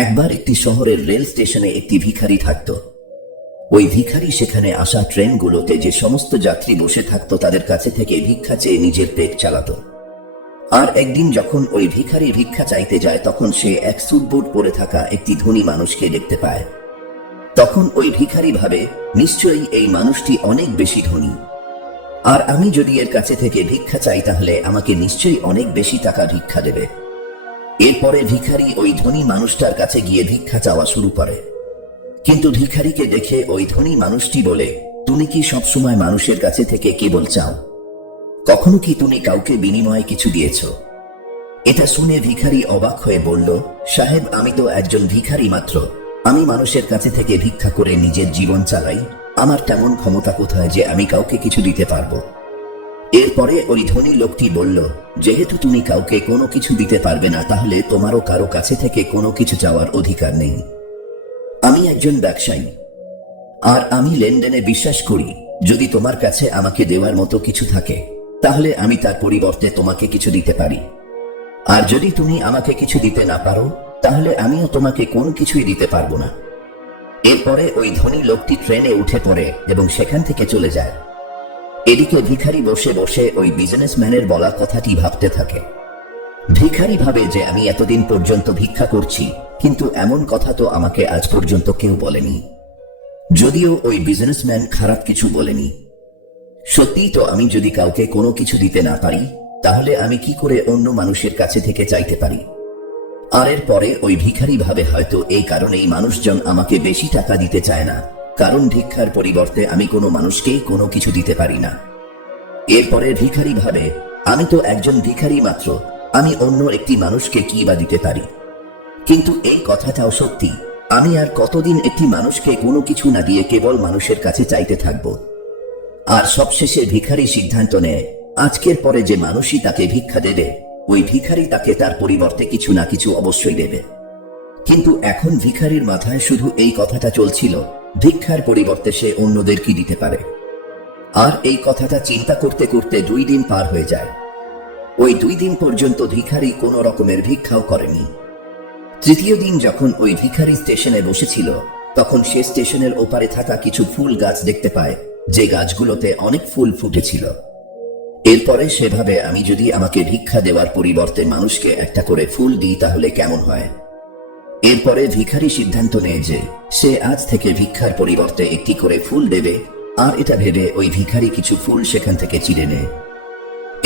একবার একটি শহরের রেল স্টেশনে একটি ভিখারি থাকত। ওই ভিখারি সেখানে আসা ট্রেনগুলোতে যে সমস্ত যাত্রী বসে থাকতো তাদের কাছে থেকে ভিক্ষা চেয়ে নিজের পেট চালাতো। আর একদিন যখন ওই ভিখারি ভিক্ষা চাইতে যায় তখন সে এক স্যুটবুট পরে থাকা একটি ধনী মানুষকে দেখতে পায়। তখন ওই ভিখারি ভাবে, নিশ্চয়ই এই মানুষটি অনেক বেশি ধনী, আর আমি যদি এর কাছে থেকে ভিক্ষা চাই তাহলে আমাকে নিশ্চয়ই অনেক বেশি টাকা ভিক্ষা দেবে। এরপরে ভিখারি ওই ধনী মানুষটার কাছে গিয়ে ভিক্ষা চাওয়া শুরু করে। কিন্তু ভিখারিকে দেখে ওই ধনী মানুষটি বলে, তুমি কি সবসময় মানুষের কাছে থেকে কেবল চাও? কখনো কি তুমি কাউকে বিনিময়ে কিছু দিয়েছ? এটা শুনে ভিখারি অবাক হয়ে বলল, সাহেব, আমি তো একজন ভিখারি মাত্র। আমি মানুষের কাছে থেকে ভিক্ষা করে নিজের জীবন চালাই। আমার তেমন ক্ষমতা কোথায় যে আমি কাউকে কিছু দিতে পারবো? এরপরে ওই ধনী লোকটি বলল, যেহেতু তুমি কাউকে কোনো কিছু দিতে পারবে না তাহলে তোমারও কারো কাছে থেকে কোনো কিছু চাওয়ার অধিকার নেই। আমি একজন ব্যবসায়ী, আর আমি লেনদেনে বিশ্বাস করি। যদি তোমার কাছে আমাকে দেওয়ার মতো কিছু থাকে তাহলে আমি তার পরিবর্তে তোমাকে কিছু দিতে পারি, আর যদি তুমি আমাকে কিছু দিতে না পারো তাহলে আমিও তোমাকে কোনো কিছুই দিতে পারবো না। এরপরে ওই ধনী লোকটি ট্রেনে উঠে পড়ে এবং সেখান থেকে চলে যায়। এদিকে ভিখারি বসে বসে ওই বিজনেসম্যানের বলা কথাটি ভাবতে থাকে। ভিখারি ভাবে যে আমি এতদিন পর্যন্ত ভিক্ষা করছি, কিন্তু এমন কথা তো আমাকে আজ পর্যন্ত কেউ বলেনি। যদিও ওই বিজনেসম্যান খারাপ কিছু বলেনি। সত্যিই তো আমি যদি কাউকে কোনো কিছু দিতে না পারি তাহলে আমি কি করে অন্য মানুষের কাছে থেকে চাইতে পারি? আর এরপরে ওই ভিখারি ভাবে, হয়তো এই কারণেই মানুষজন আমাকে বেশি টাকা দিতে চায় না, কারণ ভিক্ষার পরিবর্তে আমি কোনো মানুষকেই কোনো কিছু দিতে পারি না। এরপরে ভিখারি ভাবে, আমি তো একজন ভিখারি মাত্র, আমি অন্য একটি মানুষকে কি বা দিতে পারি? কিন্তু এই কথাটাও সত্যি, আমি আর কতদিন একটি মানুষকে কোনো কিছু না দিয়ে কেবল মানুষের কাছে চাইতে থাকব? আর সবশেষে ভিখারি সিদ্ধান্ত নেয়, আজকের পরে যে মানুষই তাকে ভিক্ষা দেবে ওই ভিখারি তাকে তার পরিবর্তে কিছু না কিছু অবশ্যই দেবে। কিন্তু এখন ভিখারির মাথায় শুধু এই কথাটা চলছিল, ভিক্ষার পরিবর্তে সে অন্যদের কি দিতে পারে। আর এই কথাটা চিন্তা করতে করতে 2 দিন পার হয়ে যায়। ওই 2 দিন পর্যন্ত ভিখারি কোনো রকমের ভিক্ষাও করেনি। তৃতীয় দিন যখন ওই ভিখারি স্টেশনে বসেছিল তখন সে স্টেশনের ওপারে থাকা কিছু ফুল গাছ দেখতে পায়, যে গাছগুলোতে অনেক ফুল ফুটেছিল। এরপরে সেভাবে, আমি যদি আমাকে ভিক্ষা দেওয়ার পরিবর্তে মানুষকে একটা করে ফুল দিই তাহলে কেমন হয়? এরপরে ভিখারি সিদ্ধান্ত নেয় যে সে আজ থেকে ভিক্ষার পরিবর্তে একটি করে ফুল দেবে, আর এটা ভেবে ওই ভিখারি কিছু ফুল সেখান থেকে চিড়ে নেয়।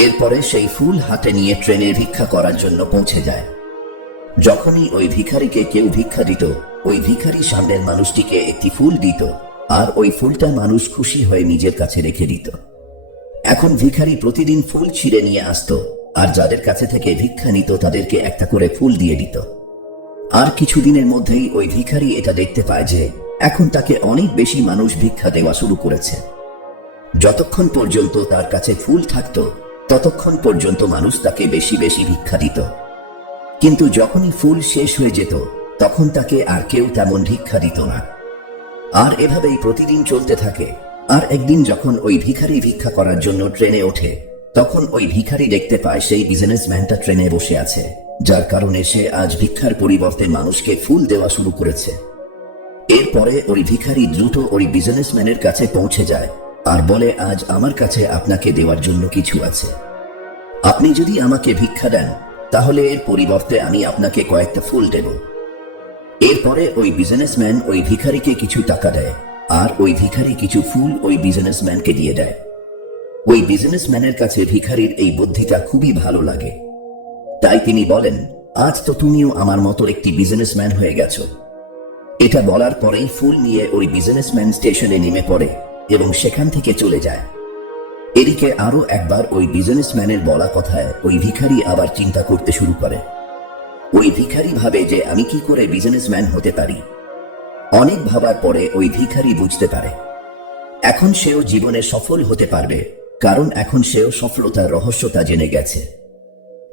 এরপরে সেই ফুল হাতে নিয়ে ট্রেনে ভিক্ষা করার জন্য পৌঁছে যায়। যখনই ওই ভিখারিকে কেউ ভিক্ষা দিত ওই ভিখারি সামনের মানুষটিকে একটি ফুল দিত, আর ওই ফুলটা মানুষ খুশি হয়ে নিজের কাছে রেখে দিত। এখন ভিখারি প্রতিদিন ফুল ছিঁড়ে নিয়ে আসতো, আর যাদের কাছে থেকে ভিক্ষা নিত তাদেরকে একটা করে ফুল দিয়ে দিত। আর কিছুদিনের মধ্যেই ওই ভিখারি এটা দেখতে পায় যে এখন তাকে অনেক বেশি মানুষ ভিক্ষা দেওয়া শুরু করেছে। যতক্ষণ পর্যন্ত তার কাছে ফুল থাকতো ততক্ষণ পর্যন্ত মানুষ তাকে বেশি বেশি ভিক্ষা দিত, কিন্তু যখনই ফুল শেষ হয়ে যেত তখন তাকে আর কেউ তেমন ভিক্ষা দিত না। আর এভাবেই প্রতিদিন চলতে থাকে। আর একদিন যখন ওই ভিখারি ভিক্ষা করার জন্য ট্রেনে ওঠে তখন ওই ভিখারি দেখতে পায় সেই বিজনেসম্যানটা ট্রেনে বসে আছে, যার কারণে সে আজ ভিক্ষার পরিবর্তে মানুষকে ফুল দেওয়া শুরু করেছে। এরপরে ওই ভিখারি দ্রুত ওই বিজনেসম্যানের কাছে পৌঁছে যায় আর বলে, আজ আমার কাছে আপনাকে দেওয়ার জন্য কিছু আছে। আপনি যদি আমাকে ভিক্ষা দেন তাহলে এর পরিবর্তে আমি আপনাকে কয়েকটা ফুল দেব। এরপরে ওই বিজনেসম্যান ওই ভিখারিকে কিছু টাকা দেয়, আর ওই ভিখারি কিছু ফুল ওই বিজনেসম্যানকে দিয়ে দেয়। ওই বিজনেসম্যানের কাছে ভিখারির এই বুদ্ধিটা খুবই ভালো লাগে, তাই তিনি বলেন, আজ তো তুমিও আমার মতো একটি বিজনেসম্যান হয়ে গেছো। এটা বলার পরেই ফুল নিয়ে ওই বিজনেসম্যান স্টেশনে নেমে পড়ে এবং সেখান থেকে চলে যায়। এদিকে আরো একবার ওই বিজনেসম্যানের বলা কথায় ওই ভিখারি আবার চিন্তা করতে শুরু করে। ওই ভিখারি ভাবে যে আমি কি করে বিজনেসম্যান হতে পারি। অনেক ভাবার পরে ওই ভিখারি বুঝতে পারে এখন সেও জীবনে সফল হতে পারবে, কারণ এখন সেও সফলতার রহস্যটা জেনে গেছে।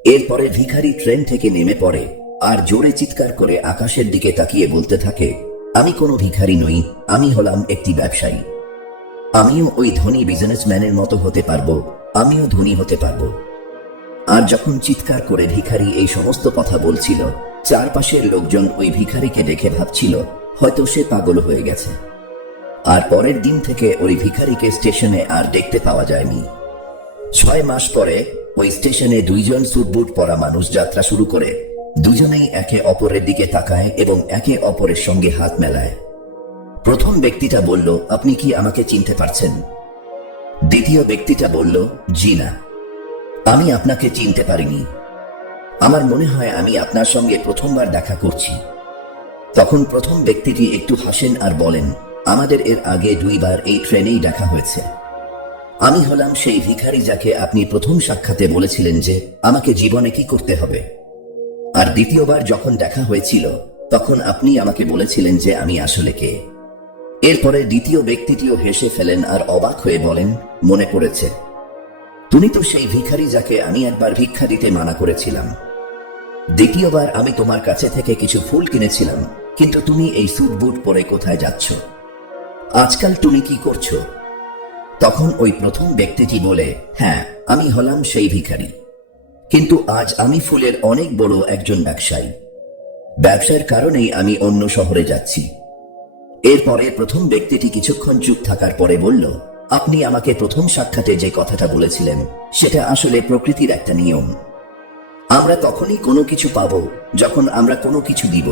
এরপরে ভিখারি ট্রেন থেকে নেমে পড়ে আর জোরে চিৎকার করে আকাশের দিকে তাকিয়ে বলতে থাকে, আমি কোনো ভিখারি নই, আমি হলাম একটি ব্যবসায়ী। আমিও ওই ধনী বিজনেসম্যানের মতো হতে পারবো, আমিও ধনী হতে পারবো। আর যখন চিৎকার করে ভিখারি এই সমস্ত কথা বলছিল, চারপাশের লোকজন ওই ভিখারিকে দেখে ভাবছিল হয়তো সে পাগল হয়ে গেছে। আর পরের দিন থেকে ওই ভিখারিকে স্টেশনে আর দেখতে পাওয়া যায়নি। 6 মাস পরে ওই স্টেশনে দুইজন স্যুটবুট পরা মানুষ যাত্রা শুরু করে। দুজনেই একে অপরের দিকে তাকায় এবং একে অপরের সঙ্গে হাত মেলায়। প্রথম ব্যক্তিটা বলল, আপনি কি আমাকে চিনতে পারছেন? দ্বিতীয় ব্যক্তিটা বলল, জি না, আমি আপনাকে চিনতে পারিনি। আমার মনে হয় আমি আপনার সঙ্গে প্রথমবার দেখা করছি। তখন প্রথম ব্যক্তিটি একটু হাসেন আর বলেন, আমাদের এর আগে 2 বার এই ট্রেনেই দেখা হয়েছে। আমি হলাম সেই ভিখারি যাকে আপনি প্রথম সাক্ষাতে বলেছিলেন যে আমাকে জীবনে কি করতে হবে। আর দ্বিতীয়বার যখন দেখা হয়েছিল তখন আপনি আমাকে বলেছিলেন যে আমি আসলে কে। এরপরে দ্বিতীয় ব্যক্তিটিও হেসে ফেলেন আর অবাক হয়ে বলেন, মনে পড়েছে, তুমি তো সেই ভিখারি যাকে আমি একবার ভিক্ষা দিতে মানা করেছিলাম। দ্বিতীয়বার আমি তোমার কাছে থেকে কিছু ফুল কিনেছিলাম, কিন্তু তুমি এই স্যুট বুট পরে কোথায় যাচ্ছ? আজকাল তুমি কি করছো? তখন ওই প্রথম ব্যক্তিটি বলে, হ্যাঁ, আমি হলাম সেই ভিখারি, কিন্তু আজ আমি ফুলের অনেক বড় একজন ব্যবসায়ী। ব্যবসার কারণেই আমি অন্য শহরে যাচ্ছি। এরপরে প্রথম ব্যক্তিটি কিছুক্ষণ চুপ থাকার পরে বলল, আপনি আমাকে প্রথম সাক্ষাতে যে কথাটা বলেছিলেন সেটা আসলে প্রকৃতির একটা নিয়ম। আমরা তখনই কোনো কিছু পাবো যখন আমরা কোনো কিছু দিব।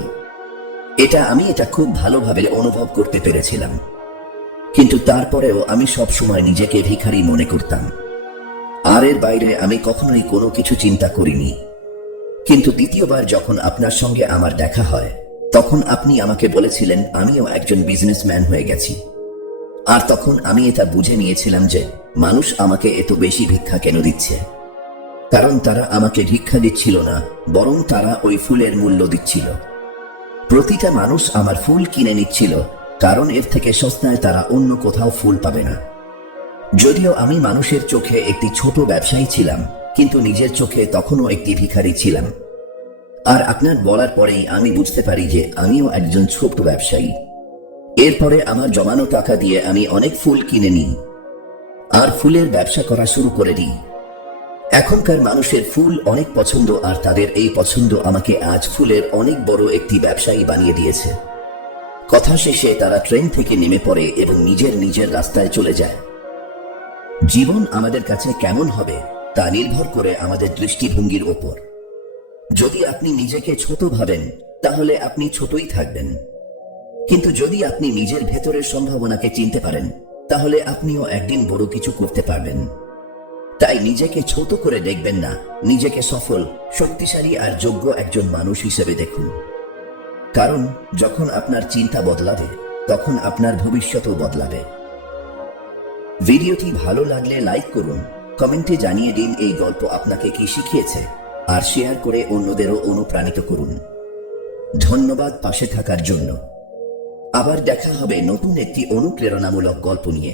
আমি এটা খুব ভালোভাবে অনুভব করতে পেরেছিলাম, কিন্তু তারপরেও আমি সব সময় নিজেকে ভিখারি মনে করতাম। আর এর বাইরে আমি কখনোই কোনো কিছু চিন্তা করিনি। কিন্তু দ্বিতীয়বার যখন আপনার সঙ্গে আমার দেখা হয় তখন আপনি আমাকে বলেছিলেন আমিও একজন বিজনেসম্যান হয়ে গেছি। আর তখন আমি এটা বুঝে নিয়েছিলাম যে মানুষ আমাকে এত বেশি ভিক্ষা কেন দিচ্ছে। কারণ তারা আমাকে ভিক্ষা দিচ্ছিল না, বরং তারা ওই ফুলের মূল্য দিচ্ছিল। প্রতিটা মানুষ আমার ফুল কিনে নিচ্ছিল, কারণ এর থেকে সস্তায় তারা অন্য কোথাও ফুল পাবে না। যদিও আমি মানুষের চোখে একটি ছোট ব্যবসায়ী ছিলাম, কিন্তু নিজের চোখে তখনও একটি ভিখারি ছিলাম। আর আপনার বলার পরেই আমি বুঝতে পারি যে আমিও একজন ছোট ব্যবসায়ী। এরপরে আমার জমানো টাকা দিয়ে আমি অনেক ফুল কিনে নিই আর ফুলের ব্যবসা করা শুরু করে দিই। এখনকার মানুষের ফুল অনেক পছন্দ, আর তাদের এই পছন্দ আমাকে আজ ফুলের অনেক বড় একটি ব্যবসায়ী বানিয়ে দিয়েছে। কথা শেষে তারা ট্রেন থেকে নেমে পড়ে এবং নিজের নিজের রাস্তায় চলে যায়। জীবন আমাদের কাছে কেমন হবে তা নির্ভর করে আমাদের দৃষ্টিভঙ্গির ওপর। যদি আপনি নিজেকে ছোট ভাবেন তাহলে আপনি ছোটই থাকবেন, কিন্তু যদি আপনি নিজের ভেতরের সম্ভাবনাকে চিনতে পারেন তাহলে আপনিও একদিন বড় কিছু করতে পারবেন। তাই নিজেকে ছোট করে দেখবেন না, নিজেকে সফল, শক্তিশালী আর যোগ্য একজন মানুষ হিসেবে দেখুন। কারণ যখন আপনার চিন্তা বদলাবে তখন আপনার ভবিষ্যতও বদলাবে। ভিডিওটি ভালো লাগলে লাইক করুন, কমেন্টে জানিয়ে দিন এই গল্প আপনাকে কি শিখিয়েছে, আর শেয়ার করে অন্যদেরও অনুপ্রাণিত করুন। ধন্যবাদ পাশে থাকার জন্য। আবার দেখা হবে নতুন একটি অনুপ্রেরণামূলক গল্প নিয়ে।